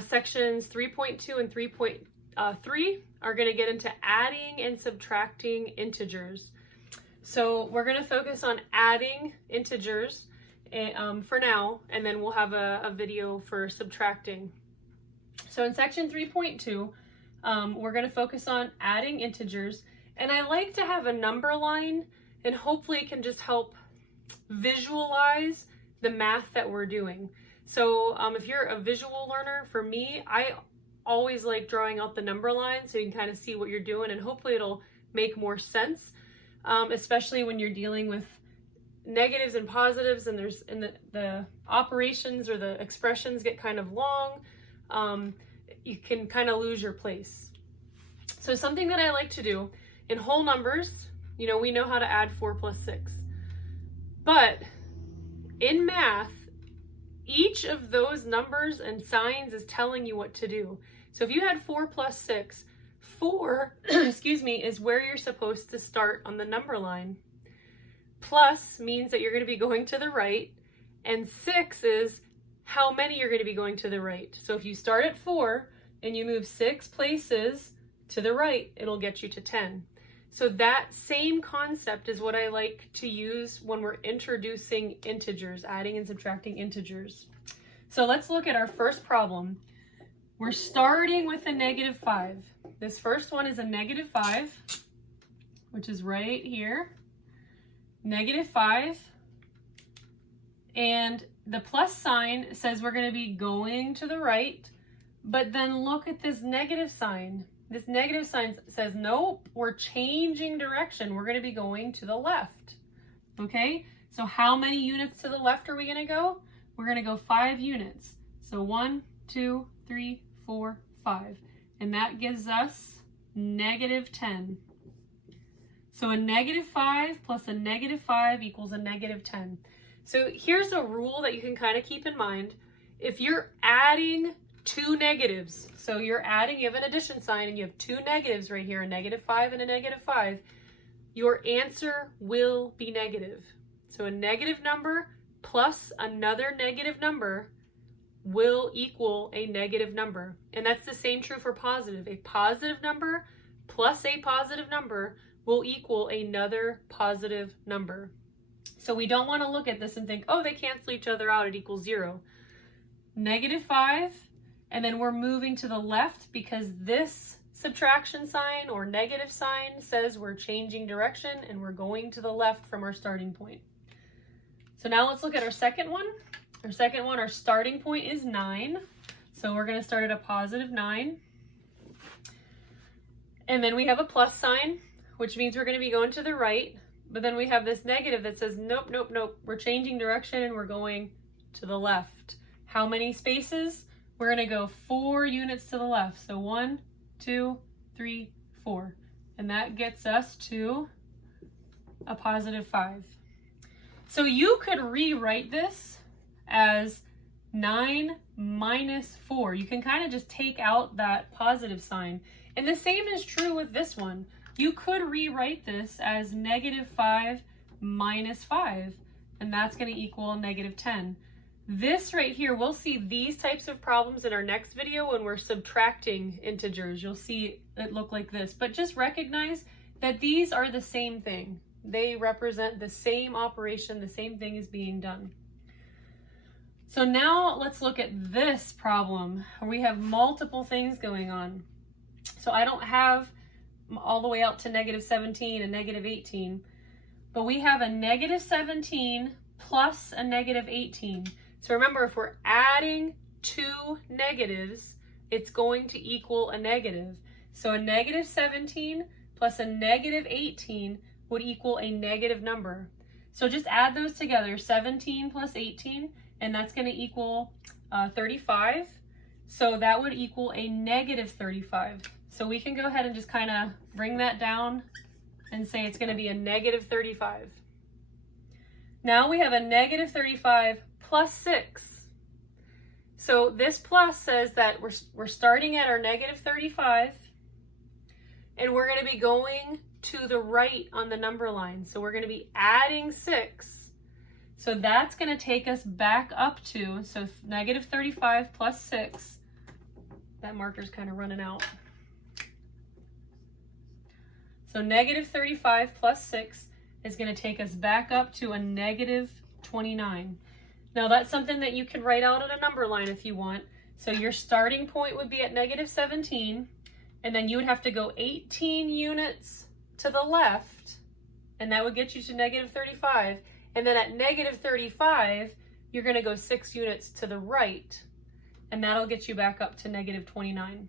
Sections 3.2 and 3.3 are going to get into adding and subtracting integers. So we're going to focus on adding integers for now, and then we'll have a video for subtracting. So in section 3.2, we're going to focus on adding integers, and I like to have a number line, and hopefully it can just help visualize the math that we're doing. So if you're a visual learner, for me, I always like drawing out the number line so you can kind of see what you're doing, and hopefully it'll make more sense, especially when you're dealing with negatives and positives, and the operations or the expressions get kind of long. You can kind of lose your place. So something that I like to do in whole numbers, we know how to add 4 plus 6. But in math, each of those numbers and signs is telling you what to do. So if you had 4 plus 6, 4, is where you're supposed to start on the number line. Plus means that you're going to be going to the right, and 6 is how many you're going to be going to the right. So if you start at 4 and you move 6 places to the right, it'll get you to 10. So that same concept is what I like to use when we're introducing integers, adding and subtracting integers. So let's look at our first problem. We're starting with a -5. This first one is a -5, which is right here. -5. And the plus sign says we're going to be going to the right, but then look at this negative sign. This negative sign says, nope, we're changing direction. We're going to be going to the left. Okay, so how many units to the left are we going to go? We're going to go 5 units. So 1, 2, 3, 4, 5. And that gives us -10. So a -5 plus a -5 equals a -10. So here's a rule that you can kind of keep in mind. If you're adding 2 negatives, so you have an addition sign and you have 2 negatives right here, a -5 and a -5, your answer will be negative. So a negative number plus another negative number will equal a negative number. And that's the same true for positive. A positive number plus a positive number will equal another positive number. So we don't want to look at this and think, oh, they cancel each other out, it equals 0. -5, and then we're moving to the left because this subtraction sign or negative sign says we're changing direction and we're going to the left from our starting point. So now let's look at our second one. Our starting point is 9. So we're going to start at a +9. And then we have a plus sign, which means we're going to be going to the right. But then we have this negative that says, nope, nope, nope. We're changing direction and we're going to the left. How many spaces? We're going to go 4 units to the left. So 1, 2, 3, 4. And that gets us to a +5. So you could rewrite this as 9 minus 4. You can kind of just take out that positive sign. And the same is true with this one. You could rewrite this as -5 minus 5, and that's going to equal -10. This right here, we'll see these types of problems in our next video when we're subtracting integers. You'll see it look like this, but just recognize that these are the same thing. They represent the same operation, the same thing is being done. So now let's look at this problem where we have multiple things going on. So I don't have all the way out to -17 and -18, but we have a -17 plus a -18. So remember, if we're adding 2 negatives, it's going to equal a negative. So a -17 plus a -18 would equal a negative number. So just add those together, 17 plus 18, and that's going to equal 35. So that would equal a -35. So we can go ahead and just kind of bring that down and say it's going to be a -35. Now we have a -35 plus 6. So this plus says that we're starting at our -35 and we're going to be going to the right on the number line. So we're going to be adding 6. So that's going to take us back up to, so -35 plus 6 That marker's kind of running out. So negative 35 plus 6 is going to take us back up to a negative 29. Now that's something that you can write out on a number line if you want. So your starting point would be at negative 17, and then you would have to go 18 units to the left, and that would get you to negative 35. And then at negative 35, you're going to go 6 units to the right, and that'll get you back up to negative 29.